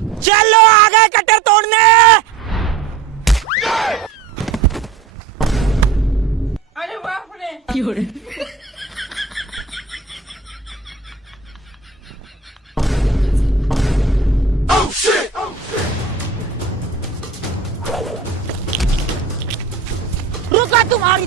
चलो आ गए कटर तोड़ने। अरे बाप रे। रुका तुम्हारी।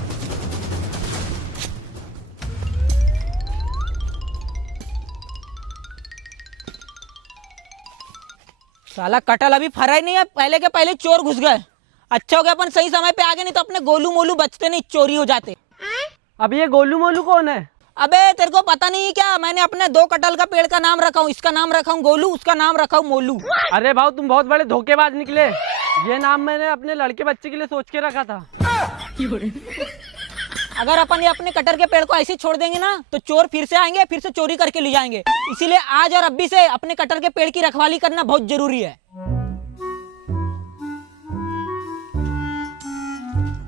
साला कटल अभी फरा ही नहीं है, पहले के पहले चोर घुस गए। अच्छा हो गया अपन सही समय पे आ गए, नहीं तो अपने गोलू मोलू बचते नहीं, चोरी हो जाते। अब ये गोलू मोलू कौन है? अबे तेरे को पता नहीं क्या, मैंने अपने 2 कटल का पेड़ का नाम रखा हूँ, इसका नाम रखा हूँ गोलू, उसका नाम रखा हूँ मोलू। अरे भाऊ तुम बहुत बड़े धोखेबाज निकले। ये नाम मैंने अपने लड़के बच्चे के लिए सोच के रखा था। अगर अपन ये अपने कटर के पेड़ को ऐसे छोड़ देंगे ना तो चोर फिर से आएंगे, फिर से चोरी करके ले जाएंगे। इसीलिए आज और अभी से अपने कटर के पेड़ की रखवाली करना बहुत जरूरी है।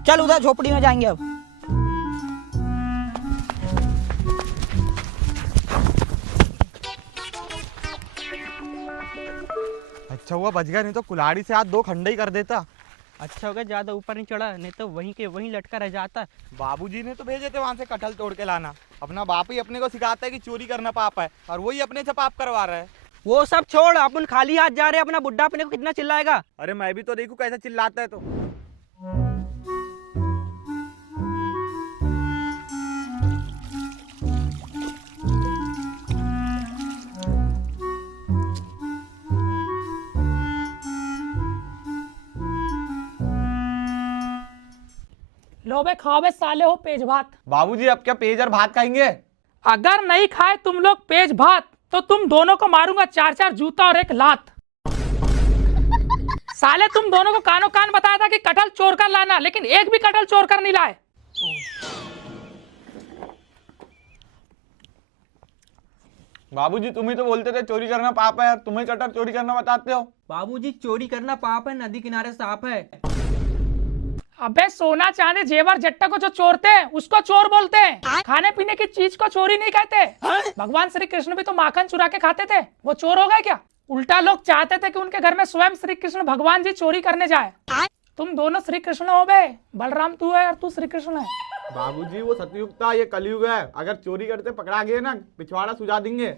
चल उधर झोपड़ी में जाएंगे अब। अच्छा हुआ बच गया, नहीं तो कुल्हाड़ी से हाथ 2 खंडे ही कर देता। अच्छा हो गया ज्यादा ऊपर नहीं चढ़ा, नहीं तो वहीं के वहीं लटका रह जाता। बाबूजी ने तो भेजे थे वहां से कटहल तोड़ के लाना। अपना बाप ही अपने को सिखाता है कि चोरी करना पाप है, और वही अपने से पाप करवा रहा है। वो सब छोड़, अपन खाली हाथ जा रहे हैं, अपना बुड्ढा अपने को कितना चिल्लाएगा। अरे मैं भी तो देखूं कैसा चिल्लाता है। तो लो बे खाओ बे साले हो पेज भात। बाबूजी अब क्या पेज और भात खाएंगे? अगर नहीं खाए तुम लोग पेज भात तो तुम दोनों को मारूंगा 4-4 जूता और 1 लात। साले तुम दोनों को कानो कान बताया था कि कटहल चोर कर लाना, लेकिन एक भी कटहल चोर कर नहीं लाए। बाबूजी तुम ही तो बोलते थे चोरी करना पाप है, तुम्हें कटहल चोरी करना बताते हो। बाबूजी चोरी करना पाप है, नदी किनारे साफ है। अबे सोना चांदी जेवर जट्टा को जो चोरते हैं उसको चोर बोलते हैं, खाने पीने की चीज को चोरी नहीं कहते। भगवान श्री कृष्ण भी तो माखन चुरा के खाते थे, वो चोर हो गए क्या? उल्टा लोग चाहते थे कि उनके घर में स्वयं श्री कृष्ण भगवान जी चोरी करने जाए। तुम दोनों श्री कृष्ण हो बे, बलराम तू है और तू श्री कृष्ण है। बाबूजी वो सतयुग था, ये कलयुग है। अगर चोरी करते पकड़ा गए ना, पिछवाड़ा सुझा देंगे।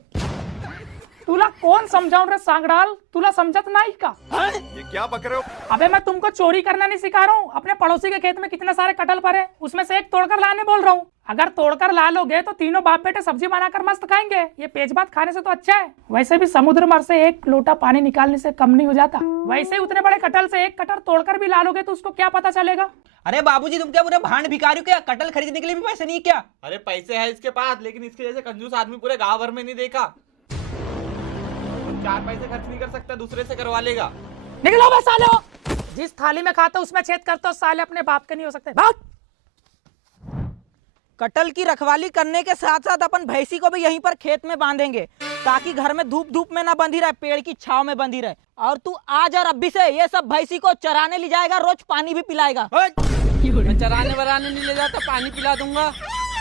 तुला कौन समझाऊं रे सांगड़ाल, तुला समझत नहीं का? ये क्या बक रहे हो? अबे मैं तुमको चोरी करना नहीं सिखा रहा हूँ। अपने पड़ोसी के खेत में कितने सारे कटहल पड़े, उसमें से एक तोड़कर लाने बोल रहा हूँ। अगर तोड़कर ला लोगे तो तीनों बाप बेटे सब्जी बनाकर मस्त खाएंगे। ये पेज भात खाने से तो अच्छा है। वैसे भी समुद्र मर से 1 लोटा पानी निकालने से कम नहीं हो जाता। वैसे ही उतने बड़े कटहल से 1 कटहल तोड़कर भी ला लोगे तो उसको क्या पता चलेगा? अरे बाबूजी तुम क्या पूरे भांड भिखारी हो क्या? कटहल खरीदने के लिए भी पैसे नहीं क्या? अरे पैसे है इसके पास, लेकिन इसके जैसे कंजूस आदमी पूरे गांव भर में नहीं देखा। 4 पैसे खर्च नहीं कर सकता, दूसरे से करवा लेगा। निकलो बे साले हो, जिस थाली में खाते हो उसमें छेद करते हो, साले अपने बाप के नहीं हो सकते। भाग। कटहल की रखवाली करने के साथ साथ अपन भैंसी को भी यहीं पर खेत में बांधेंगे, ताकि घर में धूप धूप में ना बंधी रहे, पेड़ की छाव में बंधी रहे। और तू आज और अभी से ये सब भैंसी को चराने ले जाएगा, रोज पानी भी पिलाएगा। मैं चराने वराने नहीं ले जाता, पानी पिला दूंगा।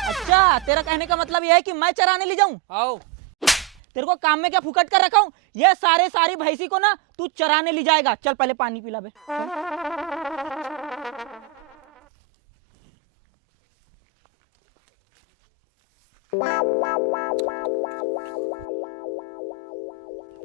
अच्छा तेरा कहने का मतलब यह है कि मैं चराने ले जाऊं? आओ तेरे को काम में क्या फुकट कर रखा हूं? ये सारी भैंसी को ना तू चराने ले जाएगा। चल पहले पानी पिला बे।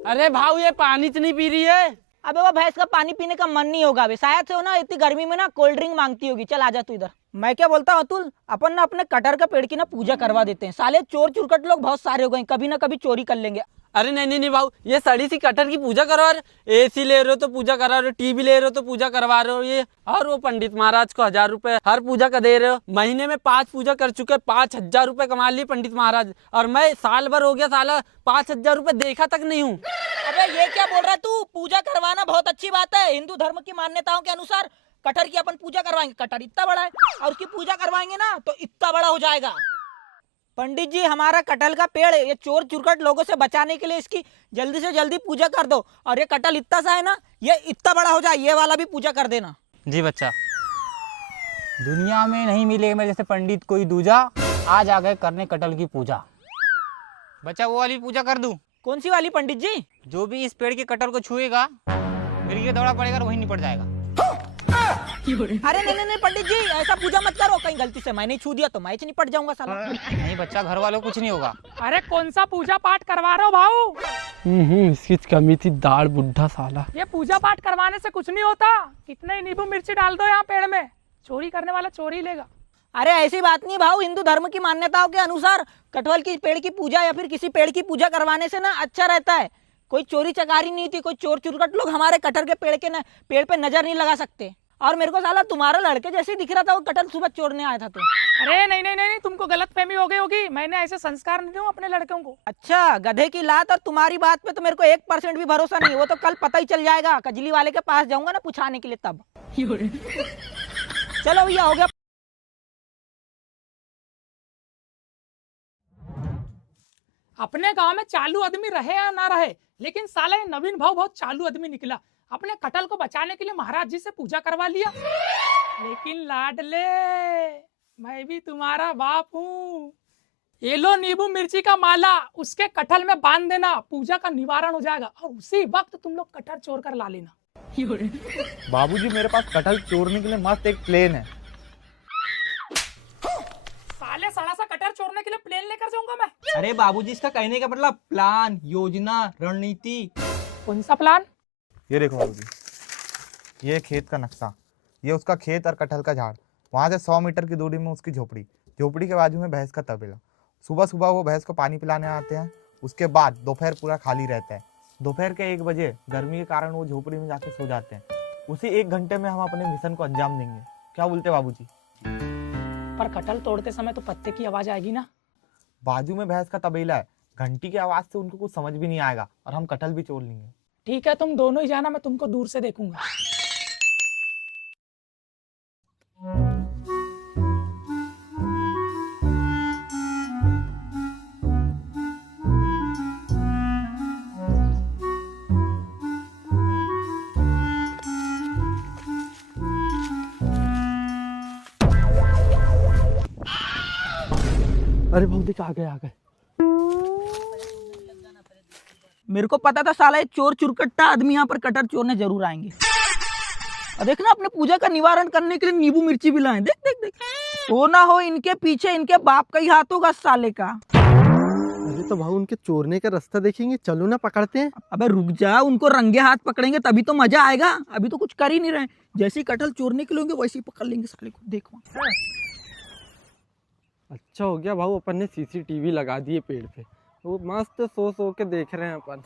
अरे भाऊ ये पानी तो नहीं पी रही है। अबे वो भैंस का पानी पीने का मन नहीं होगा बे, शायद से हो ना इतनी गर्मी में ना कोल्ड ड्रिंक मांगती होगी। चल आजा तू इधर। मैं क्या बोलता हूँ अतुल, अपन ना अपने कटहल का पेड़ की ना पूजा करवा देते हैं। साले चोर चुरकट लोग बहुत सारे हो गए, कभी ना कभी चोरी कर लेंगे। अरे नहीं नहीं नहीं भाऊ, ये सड़ी सी कटहल की पूजा करवा रहे। एसी ले रहे हो तो पूजा करा रहे हो, टीवी ले रहे हो तो पूजा करवा रहे हो ये। और वो पंडित महाराज को 1000 रुपए हर पूजा का दे रहे हो। महीने में 5 पूजा कर चुके, 5000 रुपए कमा लिए पंडित महाराज। और मैं साल भर हो गया साला 5000 रुपए देखा तक नहीं हूँ। अबे ये क्या बोल रहा है तू? पूजा करवाना बहुत अच्छी बात है। हिंदू धर्म की मान्यताओं के अनुसार कटहल की अपन पूजा करवाएंगे। कटहल इतना बड़ा है और उसकी पूजा करवाएंगे ना तो इतना बड़ा हो जाएगा। पंडित जी हमारा कटहल का पेड़ ये चोर चुरकट लोगों से बचाने के लिए इसकी जल्दी से जल्दी पूजा कर दो। और ये कटहल इतना सा है ना, ये इतना बड़ा हो जाए, ये वाला भी पूजा कर देना। जी बच्चा। दुनिया में नहीं मिलेगा मेरे जैसे पंडित कोई दूजा। आज आ गए करने कटहल की पूजा। बच्चा वो वाली पूजा कर दूं? कौन सी वाली पंडित जी? जो भी इस पेड़ के कटहल को छुएगा गिर के दौड़ा पड़ेगा और वहीं निपट जाएगा। अरे नहीं नहीं नहीं पंडित जी, ऐसा पूजा मत करो, कहीं गलती से मैंने छू दिया तो मैं निपट जाऊंगा साला। नहीं बच्चा, घर वालों को कुछ नहीं होगा। अरे कौन सा पूजा पाठ करवा रहे हो भाऊ? इसकी कमी थी दाढ़, बुढ़ा साला। ये पूजा पाठ करवाने से कुछ नहीं होता। कितने ही नींबू मिर्ची डाल दो यहाँ पेड़ में, चोरी करने वाला चोरी लेगा। अरे ऐसी बात नहीं भाऊ, हिंदू धर्म की मान्यताओं के अनुसार कटहल की पेड़ की पूजा या फिर किसी पेड़ की पूजा करवाने से ना अच्छा रहता है। कोई चोरी चकारी नहीं थी, कोई चोर चुरकट लोग हमारे कटहल के पेड़ पे नजर नहीं लगा सकते। और मेरे को साला तुम्हारा लड़के जैसे ही दिख रहा था, वो कटहल सुबह चोरने आया था तो। अरे नहीं नहीं नहीं, तुमको गलतफहमी हो गई होगी। मैंने ऐसे संस्कार नहीं दूं अपने लड़कों को। अच्छा, गधे की लात और तुम्हारी बात पे तो मेरे को 1% भी भरोसा नहीं। वो तो कल पता ही चल जाएगा, कजली वाले के पास जाऊंगा ना पूछाने के लिए तब। चलो भैया, हो गया। अपने गांव में चालू आदमी रहे या ना रहे, लेकिन साला ये नवीन भाव बहुत चालू आदमी निकला। अपने कटहल को बचाने के लिए महाराज जी से पूजा करवा लिया। लेकिन लाडले, मैं भी तुम्हारा बाप हूँ। ये लो नींबू मिर्ची का माला, उसके कटहल में बांध देना, पूजा का निवारण हो जाएगा। और उसी वक्त तुम लोग कटहल चोर कर ला लेना। बाबूजी, मेरे पास कटहल चोरने के लिए मस्त एक प्लेन है। साले सड़ा सा कटहल चोरने के लिए प्लेन लेकर जाऊंगा मैं? अरे बाबूजी, इसका कहने का मतलब प्लान, योजना, रणनीति। कौन सा प्लान? ये देखो बाबूजी, ये खेत का नक्शा, ये उसका खेत और कटहल का झाड़। वहां से 100 मीटर की दूरी में उसकी झोपड़ी, झोपड़ी के बाजू में भैंस का तबेला। सुबह सुबह वो भैंस को पानी पिलाने आते हैं। उसके बाद दोपहर पूरा खाली रहता है। दोपहर के 1 बजे गर्मी के कारण वो झोपड़ी में जाके सो जाते हैं। उसी 1 घंटे में हम अपने मिशन को अंजाम देंगे। क्या बोलते बाबूजी? पर कटहल तोड़ते समय तो पत्ते की आवाज आएगी ना? बाजू में भैंस का तबेला है, घंटी की आवाज से उनको कुछ समझ भी नहीं आएगा और हम कटहल भी चोर लेंगे। ठीक है, तुम दोनों ही जाना, मैं तुमको दूर से देखूंगा। अरे भाऊ देख, आ गए। मेरे को पता था साला ये चोर चुरकट्टा आदमी यहाँ पर कटहल चोरने जरूर आएंगे। और देखना, अपने पूजा का निवारण करने के लिए नींबू मिर्ची भी लाए। देख देख देख, हो ना हो इनके पीछे इनके बाप का ही हाथ होगा साले का। अरे तो भाऊ, उनके चोरने का रास्ता देखेंगे, चलो ना पकड़ते हैं। अबे रुक जा, उनको रंगे हाथ पकड़ेंगे तभी तो मजा आएगा। अभी तो कुछ कर ही नहीं रहे। जैसे ही कटहल चोरने के लिए होंगे वैसे ही पकड़ लेंगे साले को। देखो, अच्छा हो गया भाऊ, अपन ने CCTV लगा दिए पेड़ पे, वो मस्त सो के देख रहे हैं अपन।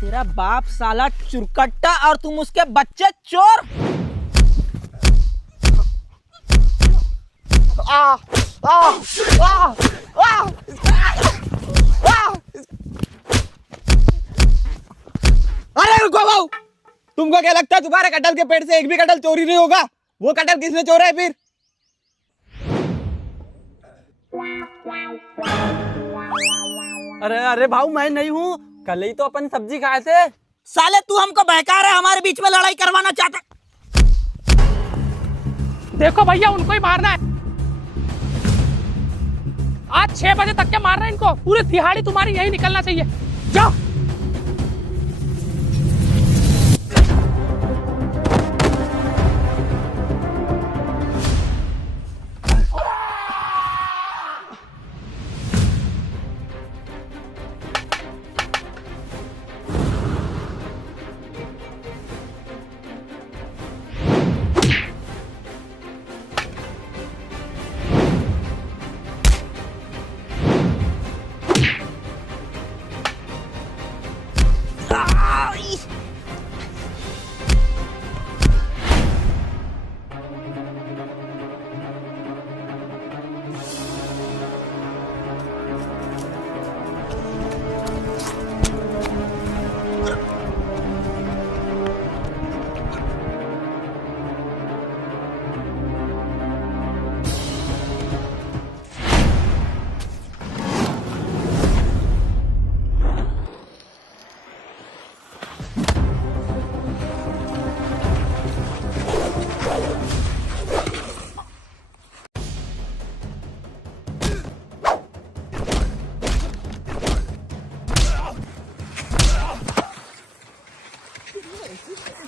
तेरा बाप साला चुरकट्टा और तुम उसके बच्चे चोर। अरे रुको भाऊ, तुमको क्या लगता है तुम्हारे कटहल के पेड़ से एक भी कटहल चोरी नहीं होगा? वो कटहल किसने चोरा है फिर? अरे भाऊ, मैं नहीं हूँ, कल ही तो अपन सब्जी खाए थे। साले तू हमको बहका रहा है, हमारे बीच में लड़ाई करवाना चाहता। देखो भैया, उनको ही मारना है। आज 6 बजे तक के मारना है इनको। पूरी दिहाड़ी तुम्हारी यही निकलना चाहिए। जाओ।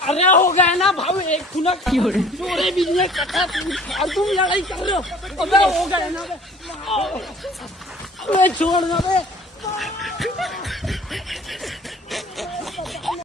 अरे हो गए ना भाव, एक खुना चोरे भी नहीं है, कटहर तुम लड़ाई कर रहे हो। अबे हो गए ना बे, अबे छोड़ ना बे।